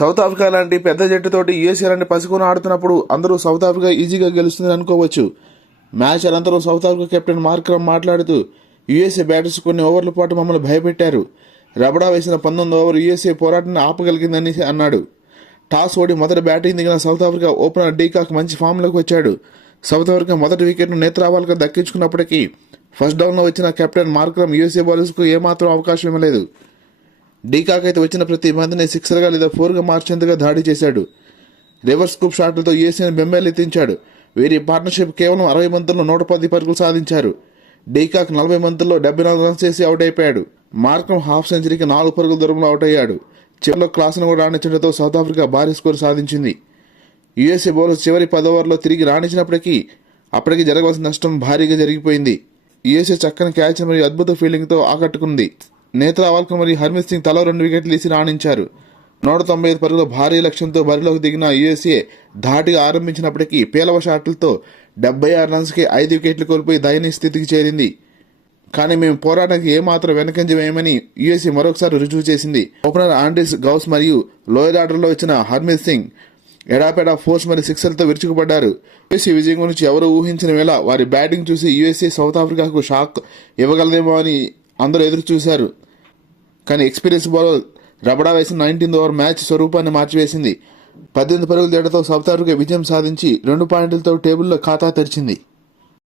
South Africa లాంటి పెద్ద జట్టుతోటి USA లాంటి పసికొని ఆడుతున్నప్పుడు అందరూ సౌత్ ఆఫ్రికా ఈజీగా గెలుస్తుందని అనుకోవచ్చు. మ్యాచ్ అనంతరం సౌత్ ఆఫ్రికా కెప్టెన్ మార్క్రమ్ మాట్లాడుతూ యూఎస్ఏ బ్యాటర్స్ కొన్ని ఓవర్ల పాటు మమ్మల్ని భయపెట్టారు. రబడా వేసిన 19వ ఓవర్ యూఎస్ఏ పోరాటాన్ని ఆపగలిగిందని అన్నాడు. టాస్ ఓడి మొదటి బ్యాటింగ్ దిగిన సౌత్ ఆఫ్రికా ఓపెనర్ డీకాక్ మంచి ఫామ్లోకి వచ్చాడు. సౌత్ ఆఫ్రికా మొదటి వికెట్ను నేత్రావాల్గా దక్కించుకున్నప్పటికీ ఫస్ట్ డౌన్లో వచ్చిన కెప్టెన్ మార్క్రమ్ యూఎస్ఏ బౌలర్స్కు ఏమాత్రం అవకాశం ఇవ్వలేదు. డీకాక్ అయితే వచ్చిన ప్రతి బంతిని సిక్సర్గా లేదా 4గా మార్చేందుగా దాడి చేశాడు. రివర్స్ స్కూప్ షాట్లతో యూఎస్ఏను బెంబేలెత్తించాడు. వీరి పార్ట్నర్షిప్ కేవలం 60 బంతుల్లో 110 పరుగులు సాధించారు. డీకాక్ 40 బంతుల్లో 74 రన్స్ చేసి అవుట్ అయిపోయాడు. మార్క్రమ్ హాఫ్ సెంచరీకి 4 పరుగుల దూరంలో అవుట్ అయ్యాడు. చివరిలో క్లాస్ను కూడా రాణించడంతో సౌత్ ఆఫ్రికా భారీ స్కోర్ సాధించింది. యూఎస్ఏ బౌలర్స్ చివరి 10 ఓవర్లో తిరిగి రాణించినప్పటికీ అప్పటికి జరగవలసిన నష్టం భారీగా జరిగిపోయింది. యూఎస్ఏ చక్కని క్యాచ్ మరియు అద్భుత ఫీల్డింగ్తో ఆకట్టుకుంది. నేత్రావాల్కర్ మరియు హర్మిత్ సింగ్ తలో 2 వికెట్లు తీసి రాణించారు. 195 పరుగుల భారీ లక్ష్యంతో బరిలోకి దిగిన యూఎస్ఏ ధాటిగా ఆరంభించినప్పటికీ పేలవ షాట్లతో 76 రన్స్కి 5 వికెట్లు కోల్పోయి దయనీయ స్థితికి చేరింది. కానీ మేము పోరాటానికి ఏమాత్రం వెనకంజ వేయమని యూఎస్ఏ మరొకసారి రుజువు చేసింది. ఓపెనర్ ఆండ్రీస్ గౌస్ మరియు లోయర్ ఆర్డర్లో వచ్చిన హర్మిత్ సింగ్ ఎడాపెడా ఫోర్స్ మరియు సిక్సర్లతో విరుచుకుపడ్డారు. యూఎస్ఏ విజయం గురించి ఎవరూ ఊహించిన వేళ వారి బ్యాటింగ్ చూసి యూఎస్ఏ సౌత్ ఆఫ్రికాకు షాక్ ఇవ్వగలదేమో అని అందరూ ఎదురు చూశారు. కానీ ఎక్స్పీరియన్స్ బౌలర్ రబడా వేసిన 19వ ఓవర్ మ్యాచ్ స్వరూపాన్ని మార్చివేసింది. 18 పరుగుల తేడాతో సౌత్ ఆఫ్రికా విజయం సాధించి 2 పాయింట్లతో టేబుల్లో ఖాతా తెరిచింది.